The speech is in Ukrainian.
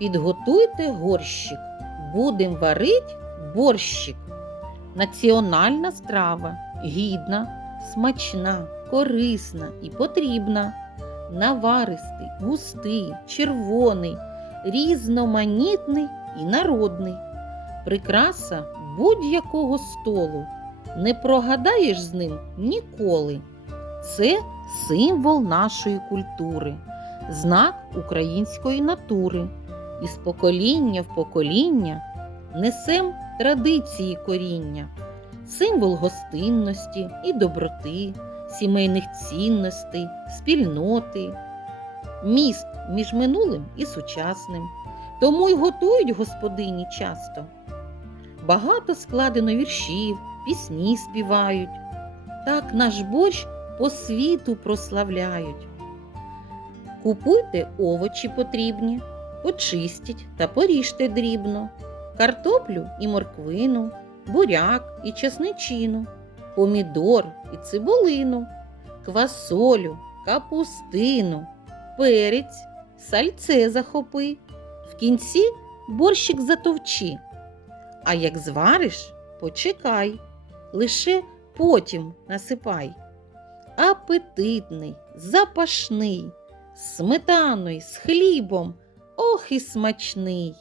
Підготуйте горщик, будем варить борщик. Національна страва гідна, смачна, корисна і потрібна. Наваристий, густий, червоний, різноманітний і народний. Прикраса будь-якого столу. Не прогадаєш з ним ніколи. Це символ нашої культури, знак української натури. І з покоління в покоління несем традиції коріння, символ гостинності і доброти, сімейних цінностей, спільноти, міст між минулим і сучасним. Тому й готують господині часто. Багато складено віршів, пісні співають. Так наш борщ по світу прославляють. Купуйте овочі потрібні, почистіть та поріжте дрібно, картоплю і морквину, буряк і чесничину, помідор і цибулину, квасолю, капустину, перець, сальце захопи. В кінці борщик затовчи. А як звариш, почекай, лише потім насипай. Апетитний, запашний, сметаною, з хлібом, ох і смачний.